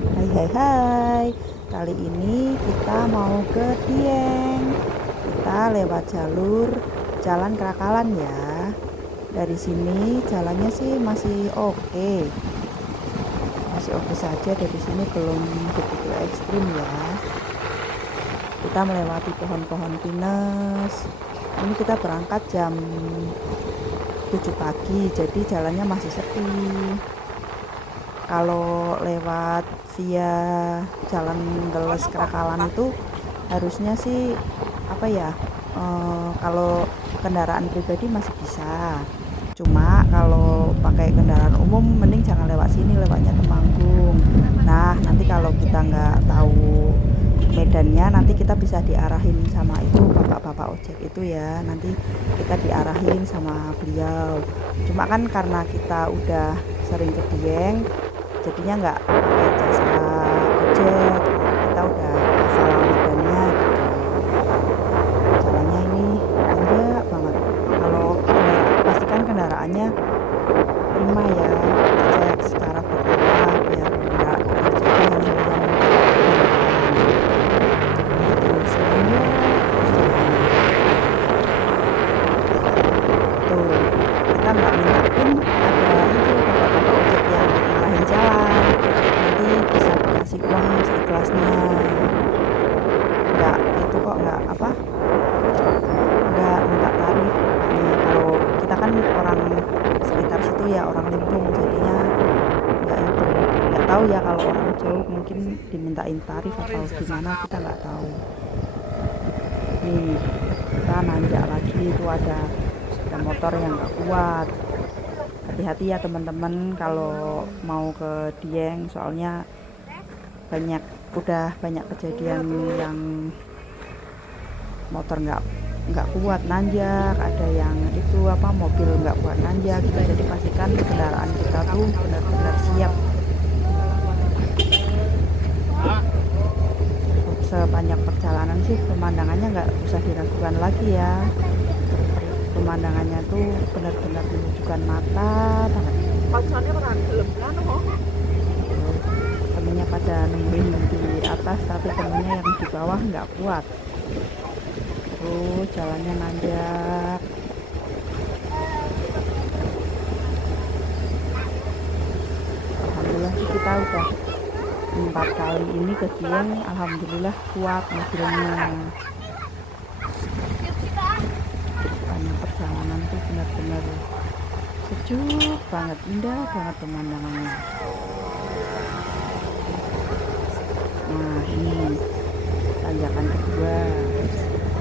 Hai hai hai. Kali ini kita mau ke Dieng. Kita lewat jalur Jalan Kerakalan ya. Dari sini jalannya sih masih oke. Masih oke saja, dari sini belum begitu ekstrim ya. Kita melewati pohon-pohon pinus. Ini kita berangkat jam 7 pagi, jadi jalannya masih sepi. Kalau lewat via Jalan Geles Kerakalan itu harusnya sih apa ya, kalau kendaraan pribadi masih bisa, cuma kalau pakai kendaraan umum mending jangan lewat sini, lewatnya Temanggung. Nah, nanti kalau kita nggak tahu medannya, nanti kita bisa diarahin sama itu bapak-bapak ojek itu ya, nanti kita diarahin sama beliau. Cuma kan karena kita udah sering ke Dieng, jadinya nggak pakai jasa ojek, kita udah hafal medannya gitu. Jalannya ini enggak banget, kalau pastikan kendaraannya prima ya, dicek secara berkala biar nggak terjadi hal-hal yang tulisannya tuh. Kita nggak minta pun ada itu bapak-bapak ojek yang ngarahin jalan, nanti bisa dikasih uang seikhlasnya. Nggak itu kok, nggak apa, nggak minta tarif. Makanya kalau kita kan orang sekitar situ ya, orang Limpung, jadinya nggak tahu ya, kalau orang jauh mungkin dimintain tarif atau gimana, kita nggak tahu. Nih kita nanjak lagi, itu ada motor yang nggak kuat. Hati-hati ya teman-teman kalau mau ke Dieng, soalnya udah banyak kejadian yang motor nggak kuat nanjak, ada yang itu apa, mobil nggak kuat nanjak gitu. Jadi pastikan kendaraan kita tuh benar-benar siap. Sepanjang perjalanan sih pemandangannya nggak usah diragukan lagi ya, pemandangannya tuh benar-benar menunjukkan mata banget. Temennya pada nungguin di atas, tapi temennya yang di bawah nggak kuat. Jalannya nanjak. Alhamdulillah sih kita udah 4 kali ini ke Dieng, alhamdulillah kuat mobilnya. Karena perjalanan tuh benar-benar sejuk banget, indah banget pemandangannya. Nah ini tanjakan kedua.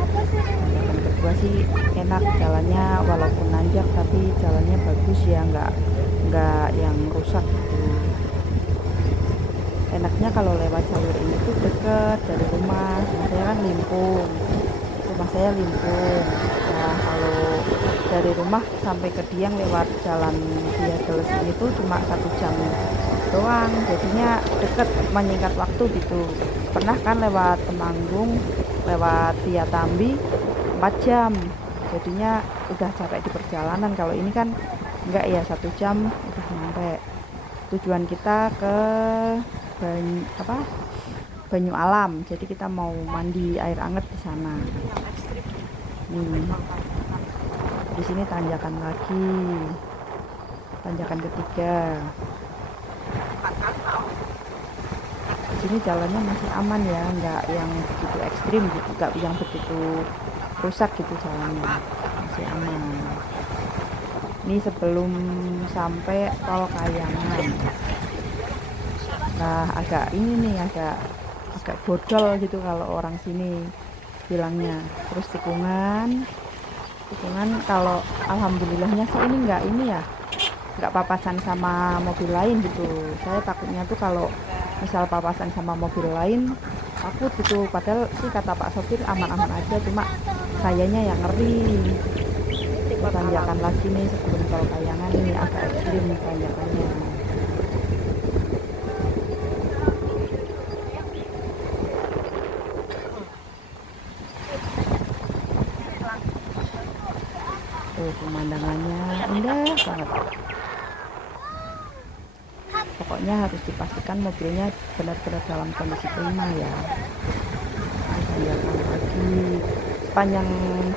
Tanjakan kedua sih enak jalannya, walaupun nanjak tapi jalannya bagus ya, nggak yang rusak gitu. Enaknya kalau lewat jalur ini tuh deket dari rumah saya kan Limpung, rumah saya Limpung. Nah kalau dari rumah sampai ke Dieng lewat jalan via Geles ini tuh cuma 1 jam doang, jadinya deket, menyingkat waktu gitu. Pernah kan lewat Temanggung, lewat via Tambi 4 jam, jadinya udah capek di perjalanan. Kalau ini kan enggak ya, 1 jam udah nyampe. Tujuan kita ke Banyu Alam, jadi kita mau mandi air anget di sana. Di sini tanjakan lagi, tanjakan ketiga. Di sini jalannya masih aman ya, nggak yang begitu ekstrim gitu, nggak yang begitu rusak gitu jalannya, masih aman. Ini sebelum sampai Tol Kayangan. Nah agak ini nih, agak bodol gitu kalau orang sini bilangnya. Terus tikungan kalau alhamdulillahnya sih ini nggak papasan sama mobil lain gitu. Saya takutnya tuh kalau misal papasan sama mobil lain, takut gitu. Padahal sih kata Pak sopir aman-aman aja, cuma sayanya yang ngeri. Tanjakan lagi nih sebelum Tol Kayangan, ini agak ekstrim tanjakannya. Pemandangannya indah banget, pokoknya harus pastikan mobilnya benar-benar dalam kondisi prima ya. Tanjakan lagi sepanjang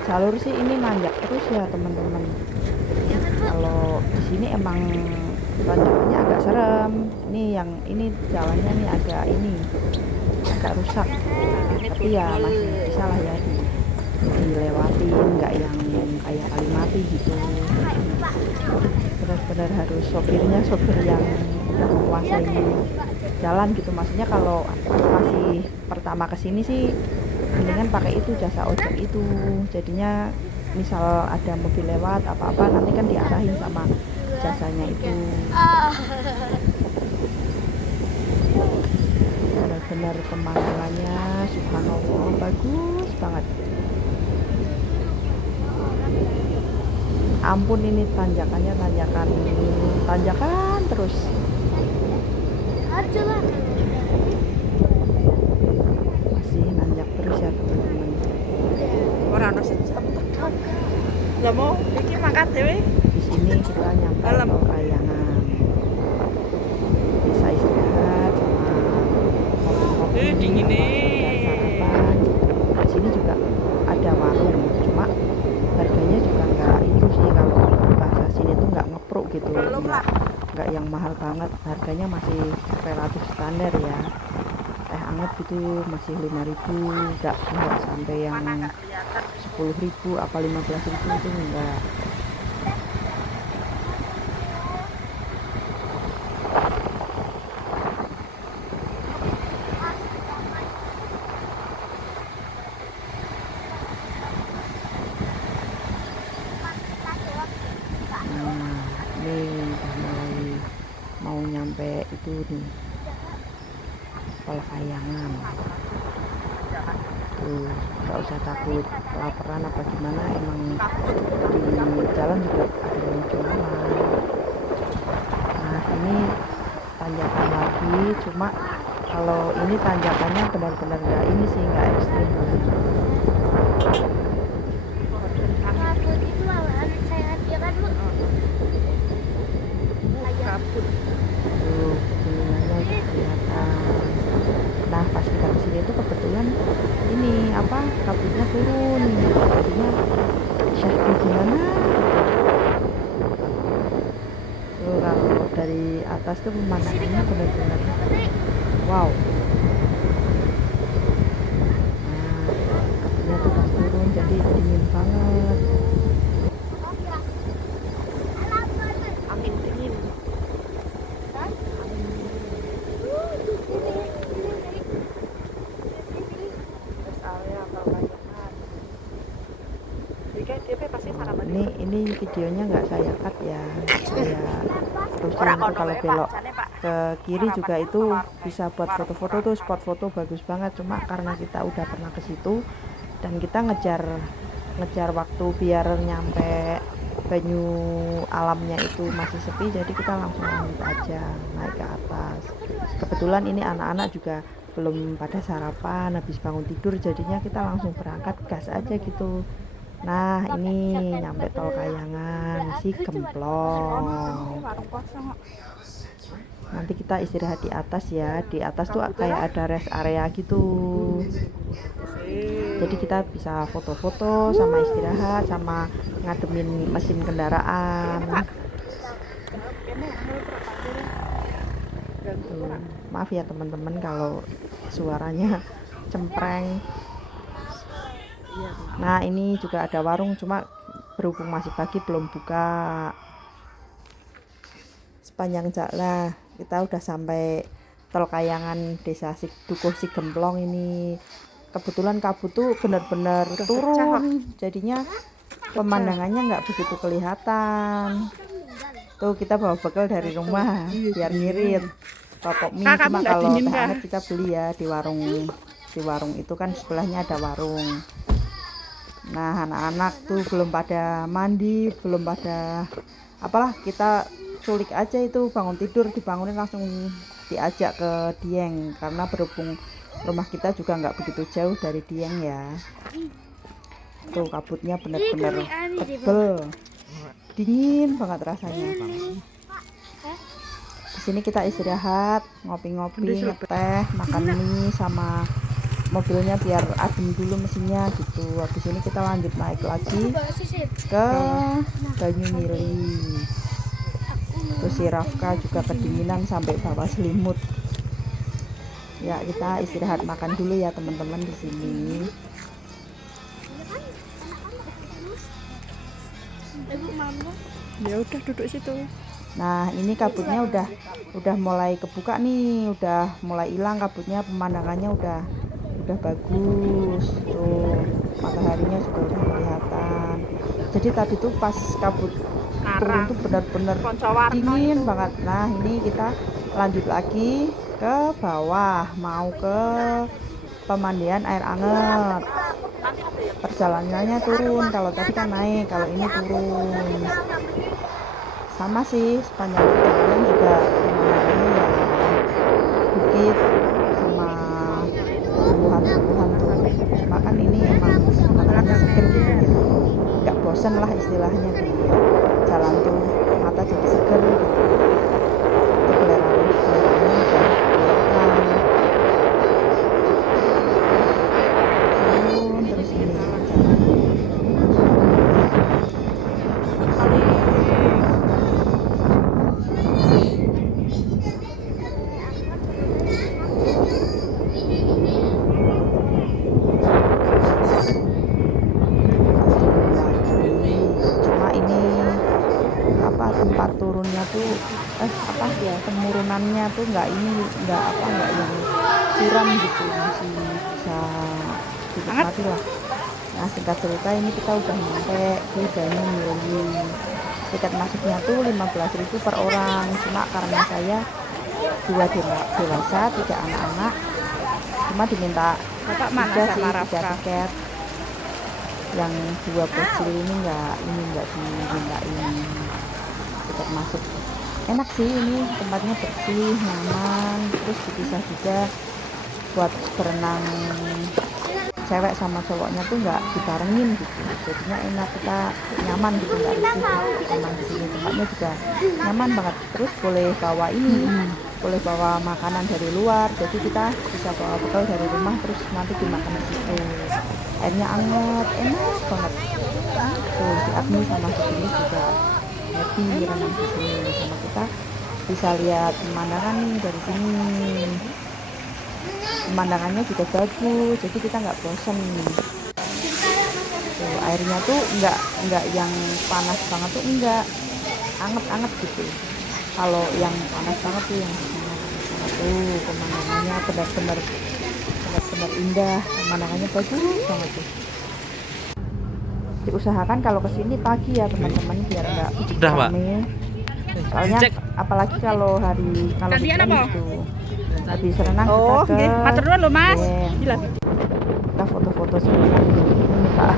jalur sih ini nanjak terus ya teman-teman. Kalau di sini emang tanjakannya agak serem. Ini jalannya nih agak rusak, tapi ya masih bisa lah ya dilewatin, nggak yang kayak kali mati gitu. Benar-benar harus sopir yang udah menguasai jalan gitu. Maksudnya kalau masih pertama kesini sih mendingan pakai itu jasa ojek itu, jadinya misal ada mobil lewat apa-apa nanti kan diarahin sama jasanya itu. Benar-benar pemandangannya subhanallah bagus banget. Ampun, ini tanjakannya tanjakan terus. Masih nanjak terus ya teman-teman. Orang ada sejam. Lah mau iki mangkat dhewe. Di sini kita nyampe Tol Kayangan. Bisa istirahat sama ngopi-ngopi, Dingin sarapan. Di sini juga ada warung, cuma harganya juga nggak itu sih, kalau bahasa sini tuh nggak ngepruk gitu, nggak yang mahal banget, harganya masih relatif standar ya. Teh anget gitu masih 5.000, nggak sampai yang 10.000 apa 15.000 itu enggak. Ini udah mulai mau nyampe itu nih, Tol Kayangan. Tuh, nggak usah takut kelaparan apa gimana, emang di jalan juga ada yang jualan. Nah ini tanjakan lagi, cuma kalau ini tanjakannya benar-benar nggak ini sih, nggak ekstrim banget. Tuh gunungannya udah kelihatan. Nah pas kita kesini tuh kebetulan ini kabutnya turun, jadinya syahdu gimana. Tuh kalau dari atas tuh pemandangannya benar-benar wow. Nah kabutnya tuh pas turun jadi dingin banget. Angin dingin. Ini videonya nggak saya cut ya, saya terusin itu. Kalau belok ke kiri juga itu bisa buat foto-foto tuh, spot foto bagus banget, cuma karena kita udah pernah ke situ dan kita ngejar waktu biar nyampe banyu alamnya itu masih sepi, jadi kita langsung lanjut aja naik ke atas. Kebetulan ini anak-anak juga belum pada sarapan, habis bangun tidur, jadinya kita langsung berangkat gas aja gitu. Nah ini nyampe Tol Kayangan si Gemplong. Nanti kita istirahat di atas ya. Di atas tuh kayak ada rest area gitu, jadi kita bisa foto-foto sama istirahat sama ngademin mesin kendaraan. Tuh, maaf ya teman-teman kalau suaranya cempreng. Nah ini juga ada warung, cuma berhubung masih pagi belum buka. Sepanjang jalan kita udah sampai Tol Kayangan, desa Dukuh Si Gemplong ini. Kebetulan kabut tuh benar-benar turun, jadinya pemandangannya nggak begitu kelihatan. Tuh kita bawa bekal dari rumah biar ngirit rokok mie, cuma kalau teh hangat kita beli ya di warung itu kan sebelahnya ada warung. Nah anak-anak tuh belum pada mandi, belum pada apalah, kita culik aja itu, bangun tidur dibangunin langsung diajak ke Dieng, karena berhubung rumah kita juga nggak begitu jauh dari Dieng ya. Tuh kabutnya benar-benar tebel, dingin banget rasanya. Di Habis ini kita istirahat, ngopi-ngopi, ngeteh, makan mie sama mobilnya biar adem dulu mesinnya gitu. Habis ini kita lanjut naik lagi ke Banyumili. Terus si Rafka juga kedinginan sampai bawa selimut. Ya, kita istirahat makan dulu ya teman-teman di sini. Ya udah duduk situ. Nah, ini kabutnya udah mulai kebuka nih, udah mulai hilang kabutnya, pemandangannya udah bagus. Tuh, mataharinya juga udah kelihatan. Jadi tadi tuh pas kabut turun tuh benar-benar dingin banget. Nah, ini kita lanjut lagi ke bawah, mau ke pemandian air anget. Perjalanannya turun, kalau tadi kan naik, kalau ini turun. Sama sih, sepanjang perjalanan juga pemandangannya ya bukit sama tumbuhan-tumbuhan tuh. Cuma kan ini emang pemandangannya seger gitu ya, nggak bosan lah istilahnya di jalan tuh, mata jadi seger gitu. Itu belerang-belerangnya udah kelihatan. Turun terus ini jalan. Tempat turunnya tuh penurunannya tuh nggak yang curam gitu, masih bisa dinikmati lah. Nah, singkat cerita ini kita udah nyampe di Banyumili. Tiket masuknya tuh 15.000 per orang, cuma karena saya 2 dewasa 3 anak-anak, cuma diminta 3 tiket. Yang 2 bocil ini nggak dimintain tiket masuk. Enak sih, ini tempatnya bersih, nyaman, terus dipisah juga buat berenang. Cewek sama cowoknya tuh nggak dibarengin gitu, jadinya enak, kita nyaman gitu, nggak risih renang di sini. Tempatnya juga nyaman banget, terus boleh bawa makanan dari luar, jadi kita bisa bawa bekal dari rumah terus nanti dimakan di situ. Airnya anget, enak banget. Tuh si Agni sama si Dinis juga happy renang di sini sama kita, bisa lihat pemandangan nih dari sini. Pemandangannya juga bagus, jadi kita nggak bosan nih. Tuh, airnya tuh nggak yang panas banget tuh, enggak, anget-anget gitu. Kalau yang panas banget tuh yang di sana tuh pemandangannya benar-benar indah, pemandangannya bagus banget tuh. Diusahakan kalau kesini pagi ya teman-teman, biar nggak rame. Soalnya apalagi kalau weekend itu habis renang kita ke matur nuwun lho Mas. Kita foto-foto sebentar nih. Ini Pak,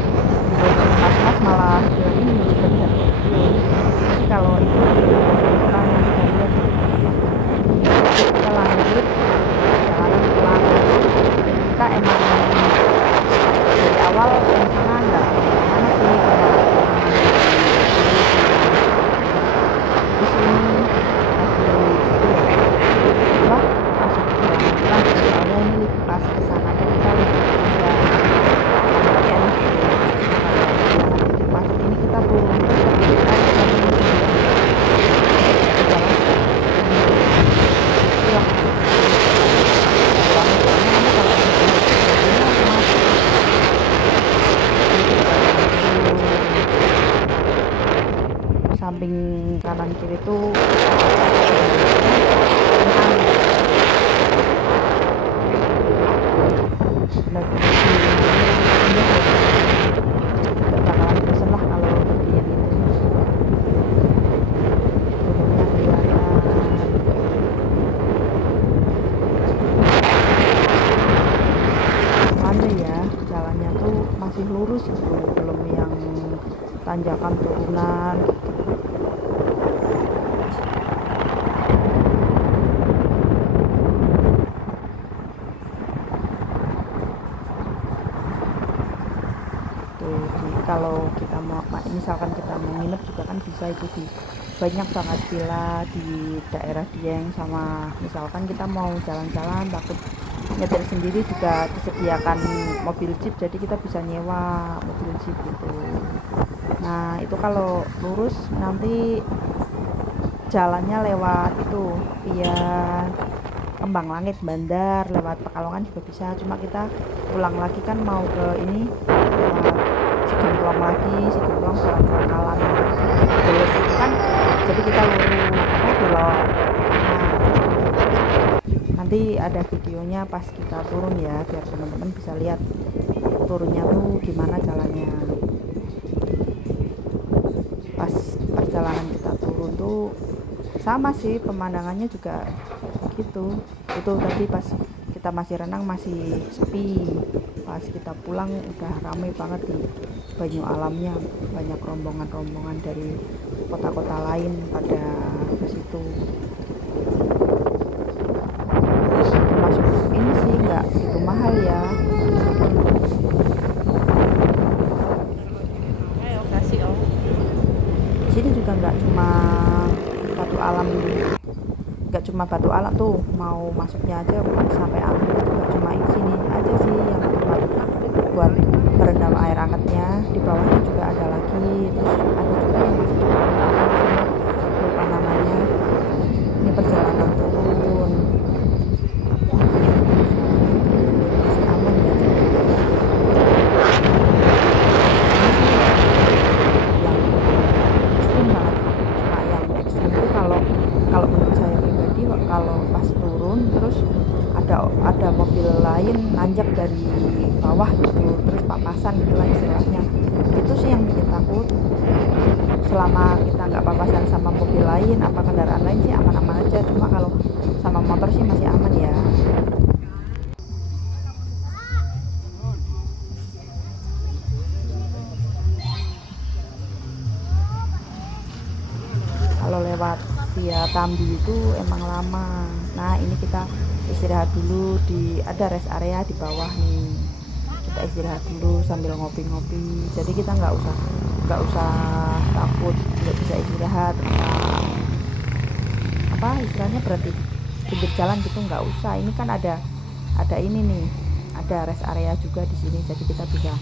mas malah ke ini bener. Jadi kalau itu kurang lihat kita lanjut perjalanan pulang. Kita emang dari awal rencana nggak kemana sih, cuma di sini lagi masuk perjalanan pulang. Soalnya ini pas kesana tuh kita udah weekend gitu. Jangan bikin macet, ini kita turun terus kita samping kanan kiri tuh nggak bakalan bosan lah kalau berdiam itu. Gunungnya kelihatan. Landai ya, jalannya tuh masih lurus gitu, belum yang tanjakan turunan gitu. kalau kita mau misalkan kita mau nginep juga kan bisa itu di banyak banget villa di daerah Dieng. Sama misalkan kita mau jalan-jalan takut nyetir sendiri juga disediakan mobil jeep, jadi kita bisa nyewa mobil jeep gitu. Nah itu kalau lurus nanti jalannya lewat itu via Kembang Langit, Bandar, lewat Pekalongan juga bisa. Cuma kita pulang lagi kan mau ke ini lewat Cigemplong lagi, Cigemplong Jalan Krakalan Deles itu kan, jadi kita belok. Nah nanti ada videonya pas kita turun ya, biar teman-teman bisa lihat turunnya tuh gimana jalannya. Pas perjalanan kita turun tuh sama sih pemandangannya juga gitu. Itu tadi pas kita masih renang masih sepi, pas kita pulang udah ramai banget di Banyu Alamnya, banyak rombongan-rombongan dari kota-kota lain pada ke situ. Termasuk ini sih nggak begitu mahal ya. Di sini juga nggak cuma batu alam, tuh mau masuknya aja sampai alam juga cuma di sini aja sih yang tempat buat berendam air hangatnya. Di bawahnya juga ada lagi, terus ada juga yang masih di lupa namanya. Ini perjalanan turun masih aman ya, yang ekstrim banget. Cuma yang ekstrim itu kalau kalau menurut saya pribadi, kalau pas turun terus ada mobil lain nanjak dari bawah gitu, terus papasan gitulah istilahnya, itu sih yang bikin takut. Selama kita nggak papasan sama mobil lain apa kendaraan lain sih aman-aman aja, cuma kalau sama motor sih masih aman ya. Kalau lewat via Tambi itu emang lama. Nah ini kita istirahat dulu ada rest area di bawah nih, kita istirahat dulu sambil ngopi-ngopi, jadi kita nggak usah takut nggak bisa istirahat apa istilahnya berarti pinggir jalan gitu, nggak usah. Ini kan ada ini nih, ada rest area juga di sini, jadi kita bisa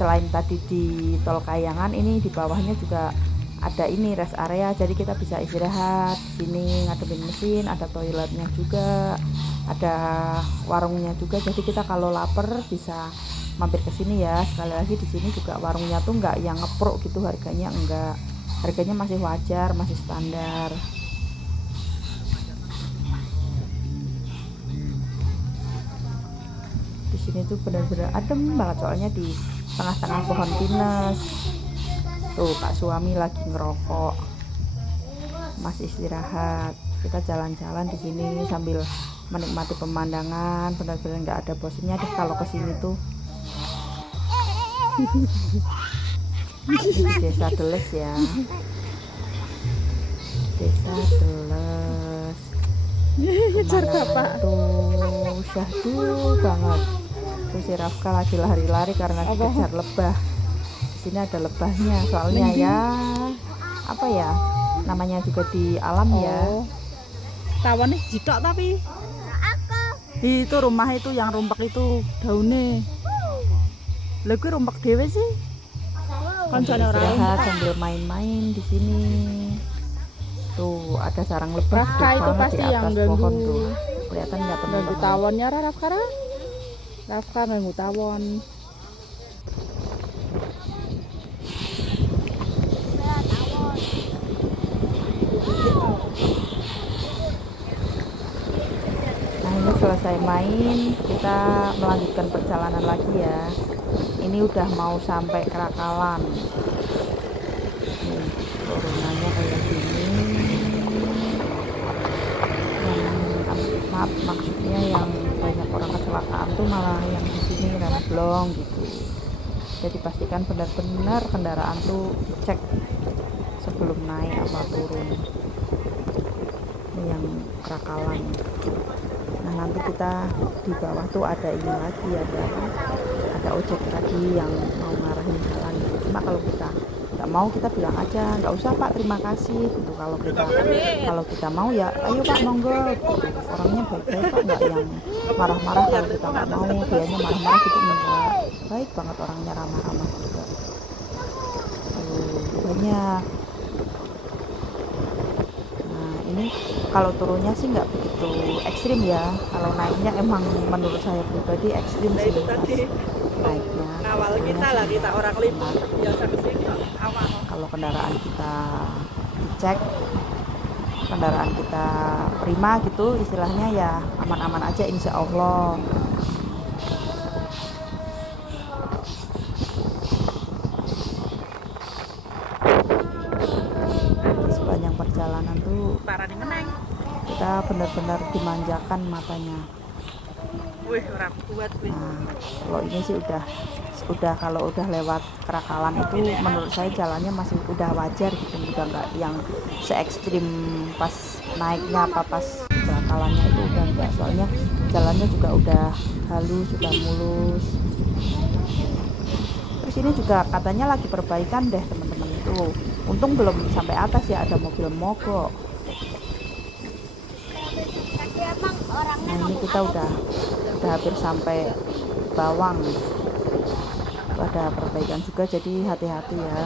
selain tadi di Tol Kayangan, ini di bawahnya juga ada ini rest area, jadi kita bisa istirahat di sini ngadepin mesin, ada toiletnya juga, ada warungnya juga, jadi kita kalau lapar bisa mampir ke sini ya. Sekali lagi di sini juga warungnya tuh nggak yang ngeprok gitu harganya, enggak, harganya masih wajar, masih standar. Di sini tuh benar-benar adem banget, soalnya di tengah-tengah pohon pinus. Tuh Pak suami lagi ngerokok, masih istirahat. Kita jalan-jalan di sini sambil menikmati pemandangan, benar-benar nggak ada bosannya deh kalau kesini tuh. Di Desa Deles ya, Desa Deles. Pemandangan tuh syahdu banget. Terus si Rafka lagi lari-lari karena dikejar lebah. Sini ada lebahnya soalnya ya, apa ya namanya juga di alam ya. Tawane jitok tapi Itu rumah itu yang rumpak itu daunnya. Lha kuwi rumpak dhewe sih. kancane ora Istirahat sambil main-main di sini. Tuh ada sarang lebah Rafka gede itu banget pasti di atas yang pohon ganggu. tuh. Kelihatan nggak ganggu teman-teman? tawonnya Rafka. Rafka ganggu tawon. Nah ini selesai main, kita melanjutkan perjalanan lagi ya. Ini udah mau sampai Krakalan. Nih, turunannya kayak gini. Maksudnya yang banyak orang kecelakaan tuh malah yang di sini remblong gitu. Jadi pastikan benar-benar kendaraan tuh cek sebelum naik apa turun. Ini yang Krakalan. Nah nanti kita di bawah tuh ada ini lagi, ada ojek tadi yang mau ngarahin jalan. Cuma terima. Kalau kita nggak mau, kita bilang aja nggak usah Pak, terima kasih gitu. Kalau kita mau ya ayo Pak, monggo gitu. Orangnya baik-baik kok, nggak yang marah-marah kalau kita nggak mau, dianya marah-marah gitu, enggak. Baik banget orangnya, ramah-ramah juga. Banyak. Nah ini kalau turunnya sih nggak begitu ekstrim ya, kalau naiknya emang menurut saya pribadi ekstrim Nah sih itu pas tadi naiknya. ngawal Turunnya kita sih lah, kita enggak. orang Limbang biasa kesini awal. Kalau kendaraan kita dicek, kendaraan kita prima gitu istilahnya, ya aman-aman aja insya Allah. Nanti sepanjang perjalanan tuh Parah nih meneng. kita benar-benar dimanjakan matanya. Wih, orang kuat wih. Nah kalau ini sih udah kalau udah lewat Kerakalan itu menurut saya jalannya masih udah wajar gitu, udah nggak yang se ekstrim pas naiknya apa pas Kerakalannya, itu udah enggak. Soalnya jalannya juga udah halus, sudah mulus. Terus ini juga katanya lagi perbaikan deh teman-teman itu. Untung belum sampai atas ya, ada mobil mogok. Nah ini kita udah hampir sampai Bawang. Itu ada perbaikan juga, jadi hati-hati ya.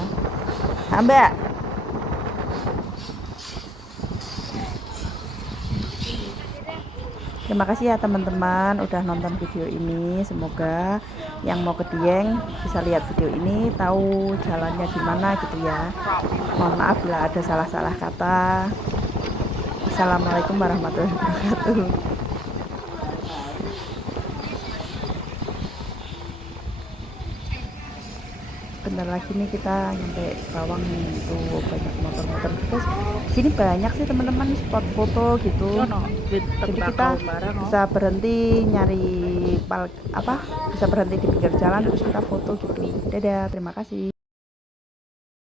Nah, Mbak. Terima kasih ya teman-teman udah nonton video ini. Semoga yang mau ke Dieng bisa lihat video ini, tahu jalannya gimana gitu ya. Mohon maaf bila ada salah-salah kata. Assalamualaikum warahmatullahi wabarakatuh. Bentar lagi nih kita nyampe Bawang nih, tuh banyak motor-motor. Terus sini banyak sih teman-teman spot foto gitu. Jadi kita bisa berhenti nyari bisa berhenti di pinggir jalan terus kita foto gitu. Dadah, terima kasih.